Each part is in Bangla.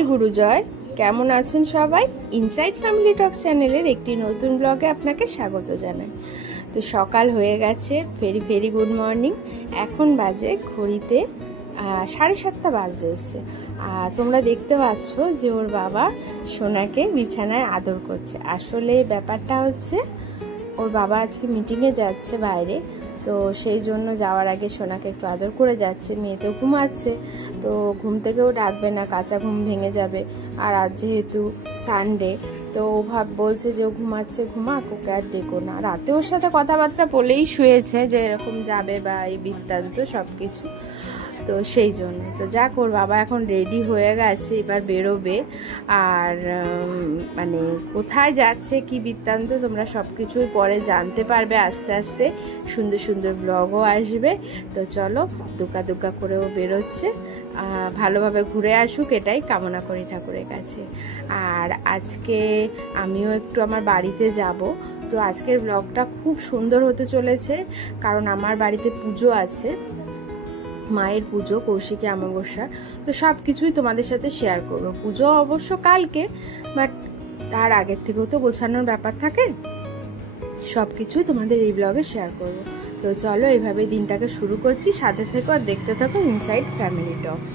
শ্রী গুরুজয়। কেমন আছেন সবাই? ইনসাইড ফ্যামিলি টক্স চ্যানেলের একটি নতুন ব্লগে আপনাকে স্বাগত জানাই। তো সকাল হয়ে গেছে, ভেরি ভেরি গুড মর্নিং। এখন বাজে ঘড়িতে 7:30 বাজতে এসছে। আর তোমরা দেখতে পাচ্ছ যে ওর বাবা সোনাকে বিছানায় আদর করছে। আসলে ব্যাপারটা হচ্ছে ওর বাবা আজকে মিটিংয়ে যাচ্ছে বাইরে, তো সেই জন্য যাওয়ার আগে সোনাকে একটু আদর করে যাচ্ছে। মেয়ে তো ঘুমাচ্ছে, তো ঘুম থেকেও ডাকবে না, কাঁচা ঘুম ভেঙে যাবে। আর আজ যেহেতু সানডে, তো ও বলছে যে ও ঘুমাচ্ছে, ঘুমাক, ওকে আর ডেকো না। রাতে ওর সাথে কথাবার্তা বলেই শুয়েছে যে এরকম যাবে বা এই বৃত্তান্ত সব কিছু, তো সেই জন্য। তো যাক, ওর বাবা এখন রেডি হয়ে গেছে, এবার বেরোবে। আর মানে কোথায় যাচ্ছে কি বৃত্তান্ত তোমরা সব কিছুই পরে জানতে পারবে আস্তে আস্তে, সুন্দর সুন্দর ব্লগও আসবে। তো চলো, দুকা দুকা করেও বেরোচ্ছে, ভালোভাবে ঘুরে আসুক এটাই কামনা করি ঠাকুরের কাছে। আর আজকে আমিও একটু আমার বাড়িতে যাব। তো আজকের ব্লগটা খুব সুন্দর হতে চলেছে, কারণ আমার বাড়িতে পুজো আছে, মায়ের পুজো, কৌশিকী অমাবস্যা। তো সব কিছুই তোমাদের সাথে শেয়ার করবো। পুজো অবশ্য কালকে, বাট তার আগের থেকেও তো গোছানোর ব্যাপার থাকে, সব কিছুই তোমাদের এই ব্লগে শেয়ার করব। তো চলো, এইভাবে দিনটাকে শুরু করছি। সাথে থেকো আর দেখতে থাকো ইনসাইড ফ্যামিলি টক্স।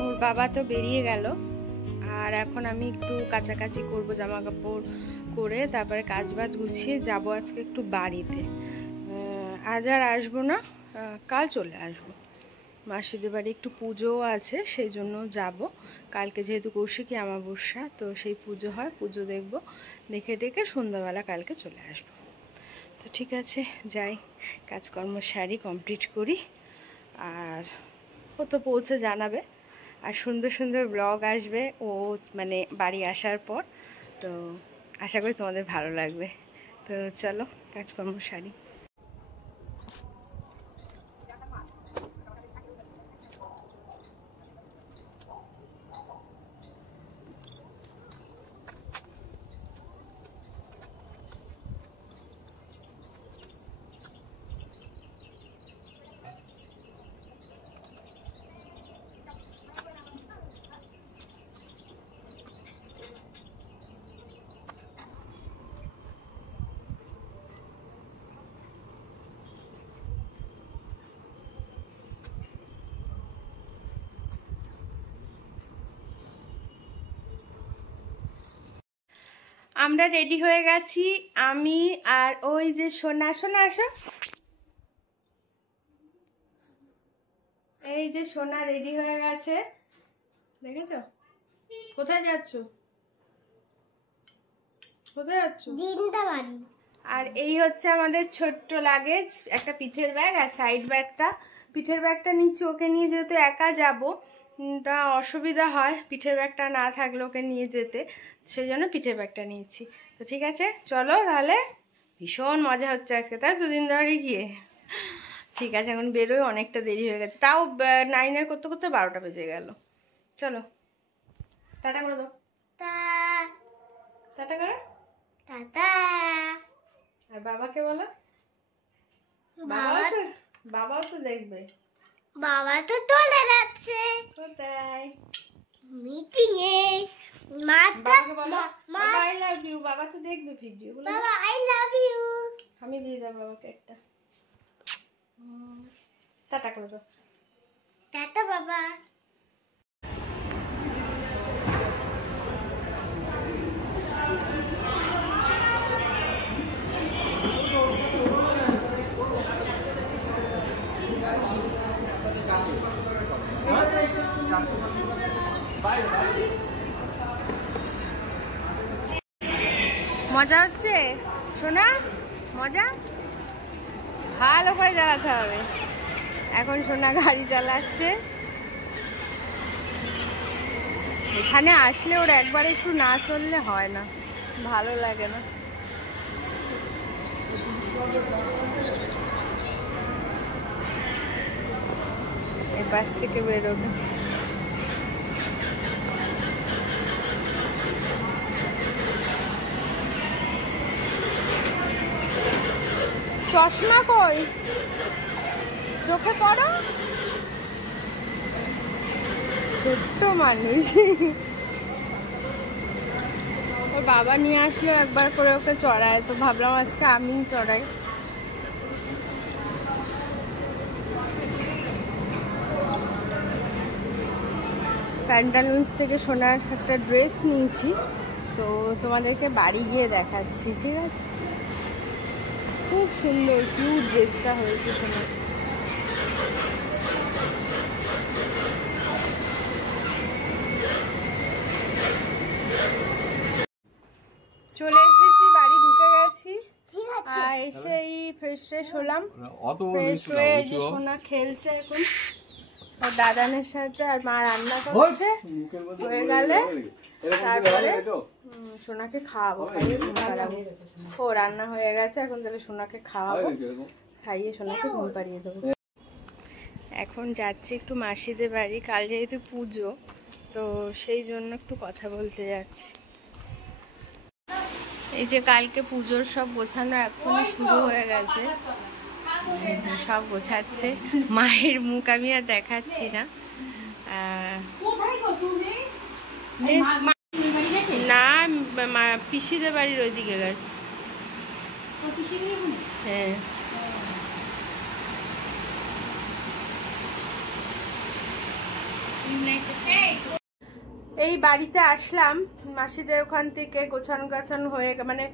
ওর বাবা তো বেরিয়ে গেল, আর এখন আমি একটু কাচাকাচি করব, জামা কাপড় করে তারপরে কাজ বাজ গুছিয়ে যাব আজকে একটু বাড়িতে। আজ আর আসবো না, কাল চলে আসবো। মাসিদের বাড়ি একটু পুজোও আছে, সেই জন্য যাব। কালকে যেহেতু কৌশিকী অমাবস্যা, তো সেই পুজো হয়, পুজো দেখব, দেখে ডেকে সন্ধ্যাবেলা কালকে চলে আসব। তো ঠিক আছে, যাই, কাজকর্ম সারি, কমপ্লিট করি। আর ও তো পৌঁছে জানাবে, আর সুন্দর সুন্দর ব্লগ আসবে ও মানে বাড়ি আসার পর। তো আশা করি তোমাদের ভালো লাগবে। তো চলো, কাজকর্ম সারি। আমরা রেডি হয়ে গেছি, আমি আর ওই যে সোনা। সোনা আসো, এই যে সোনা রেডি হয়ে গেছে, দেখেছো? কোথায় যাচ্ছ? কোথায় যাচ্ছ? জিন্দাবাড়ি। আর এই হচ্ছে আমাদের ছোট্ট লাগেজ, একটা পিঠের ব্যাগ আর সাইড ব্যাগটা। পিঠের ব্যাগটা নিচ্ছি, ওকে নিয়ে যেহেতু একা যাব, তা অসুবিধা হয় পিঠের ব্যাগটা না থাকলে ওকে নিয়ে যেতে, সেই জন্য পিঠের ব্যাগটা নিয়েছি। তো ঠিক আছে, চলো তাহলে। ভীষণ মজা হচ্ছে আজকে, তাই দুদিন ধরে গিয়ে। ঠিক আছে, এখন বেরোই, অনেকটা দেরি হয়ে গেছে, তাও 9 করতে করতে 12টা বেজে গেল। চলো, টাটা করে দাও। টাটা করো। টাটা। আর বাবাকে বলো, বাবাও তো দেখবে। বাবা তো চলে যাচ্ছে কোথায়? মিটিং এ। বাবাকে বলো আই লাভ ইউ, বাবা তো দেখবে ভিডিও। বাবা আই লাভ ইউ। আমি দিয়ে দাও বাবাকে একটা। টাটা করে দাও। টাটা বাবা। মজা হচ্ছে সোনা? মজা ভালো করে চালাতে হবে। এখন সোনা গাড়ি চালাচ্ছে। এখানে আসলে ওর একবার একটু না চললে হয় না, ভালো লাগে না। এই বাস থেকে বেরোবে। চশমা কই? চোখে পড়ো। ছোট্ট মানুষ। ওর বাবা নিয়ে আসলো একবার করে ওকে চড়ায়, তো ভাবলাম আজকে আমিই চড়াই। প্যান্টালুন্স থেকে সোনার একটা ড্রেস নিয়েছি, তো তোমাদেরকে বাড়ি গিয়ে দেখাচ্ছি, ঠিক আছে? খুব সুন্দর কিউট ড্রেসটা হয়েছে সোনার। চলে এসেছি, বাড়ি ঢুকে গেছি। এসে এই ফ্রেশ হলাম, ফ্রেশ হয়ে যে সোনা খেলছে এখন ওর দাদানের সাথে, আর মা রান্না করছে। হয়ে গেলে তারপরে সোনাকে খাওয়াবো, খাইয়ে ঘুম পাড়াবো। ও রান্না হয়ে গেছে, এখন তাহলে সোনাকে খাওয়াবো, খাইয়ে সোনাকে ঘুম পাড়িয়ে দেবো। এখন যাচ্ছি একটু মাসিদের বাড়ি, কাল যেহেতু পুজো, তো সেই জন্য একটু কথা বলতে যাচ্ছি। এই যে কালকে পুজোর সব গোছানো এখনই শুরু হয়ে গেছে, সব গোছাচ্ছে। মায়ের মুখ আমি আর দেখাচ্ছি না, না পিসিদের বাড়ির ওইদিকে গেছে। হ্যাঁ, এই বাড়িতে আসলাম মাসিদের ওখান থেকে, গোছানো হয়ে মানে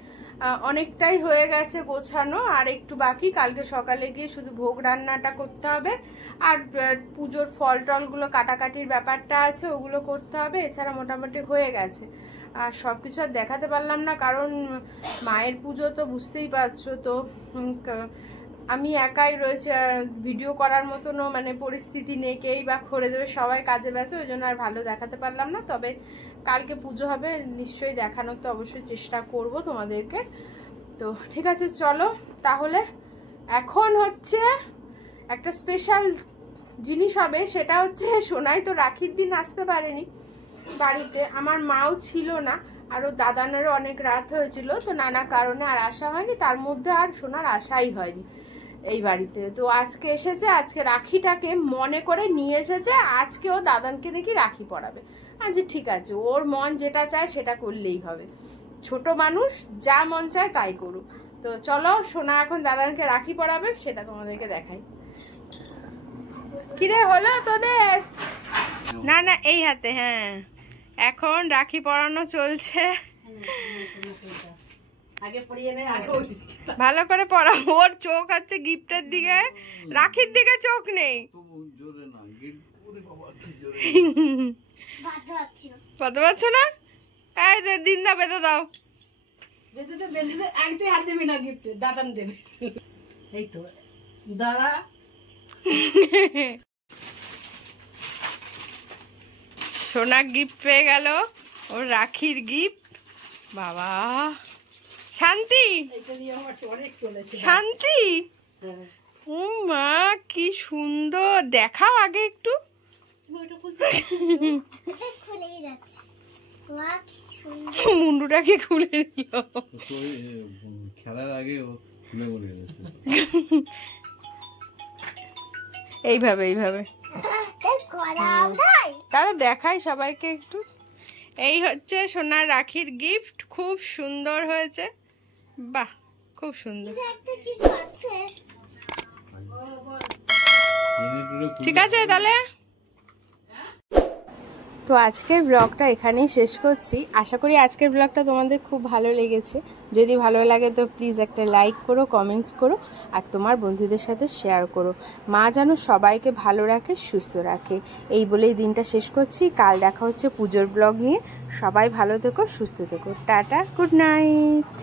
অনেকটাই হয়ে গেছে গোছানো, আর একটু বাকি। কালকে সকালে গিয়ে শুধু ভোগ রান্নাটা করতে হবে, আর পুজোর ফল টলগুলো কাটাকাটির ব্যাপারটা আছে, ওগুলো করতে হবে। এছাড়া মোটামুটি হয়ে গেছে। আর সব কিছু আর দেখাতে পারলাম না, কারণ মায়ের পুজো তো বুঝতেই পারছো, তো আমি একাই রয়েছে, ভিডিও করার মতনও মানে পরিস্থিতি নেই, কেই বা করে দেবে, সবাই কাজে ব্যস্ত, ওই জন্য আর ভালো দেখাতে পারলাম না। তবে কালকে পুজো হবে, নিশ্চয়ই দেখানোর তো অবশ্যই চেষ্টা করব তোমাদেরকে। তো ঠিক আছে, চলো তাহলে। এখন হচ্ছে একটা স্পেশাল জিনিস হবে, সেটা হচ্ছে সোনাই তো রাখির দিন আসতে পারেনি বাড়িতে, আমার মাও ছিল না, আর ও দাদানেরও অনেক রাত হয়েছিল, তো নানা কারণে আর আসা হয়নি, তার মধ্যে আর সোনার আসাই হয়নি এই বাড়িতে। তো আজকে এসেছে, আজকে রাখিটাকে মনে করে নিয়ে এসেছে, আজকে ও দাদানকে দেখি রাখি পরাবে। আচ্ছা ঠিক আছে, ওর মন যেটা চায় সেটা করলেই হবে, ছোট মানুষ, যা মন চায় তাই করুক। তো চলো, সোনা এখন দাদানকে রাখি পরাবে, সেটা তোমাদেরকে দেখাই। কিরে হলো তোদের? না না, এই হাতে। হ্যাঁ, এখন রাখি পরানো চলছে। ভালো করে পড়া, ওর চোখ হচ্ছে গিফটের দিকে, রাখির দিকে চোখ নেই। পারতে পারছো না? এই যে দিনটা বেঁধে দাও। হাত দেবে না, গিফট দাদান দেবে। এই তো দাদা সোনা গিফট পেয়ে গেল, ওর রাখির গিফট। বাবা শান্তি, শান্তি, ও মা কি সুন্দর, দেখাও আগে একটু। মুন্ডুটাকে খুলে নিল খেলার আগে, এইভাবে এইভাবে তারা দেখাই সবাইকে একটু। এই হচ্ছে সোনার রাখির গিফট, খুব সুন্দর হয়েছে, বাহ খুব সুন্দর। ঠিক আছে তাহলে, তো আজকের ব্লগটা এখানেই শেষ করছি। আশা করি আজকের ব্লগটা তোমাদের খুব ভালো লেগেছে। যদি ভালো লাগে তো প্লিজ একটা লাইক করো, কমেন্টস করো, আর তোমার বন্ধুদের সাথে শেয়ার করো। মা যেন সবাইকে ভালো রাখে, সুস্থ রাখে, এই বলেই দিনটা শেষ করছি। কাল দেখা হচ্ছে পুজোর ব্লগ নিয়ে। সবাই ভালো থেকো, সুস্থ থেকো, টাটা, গুড নাইট।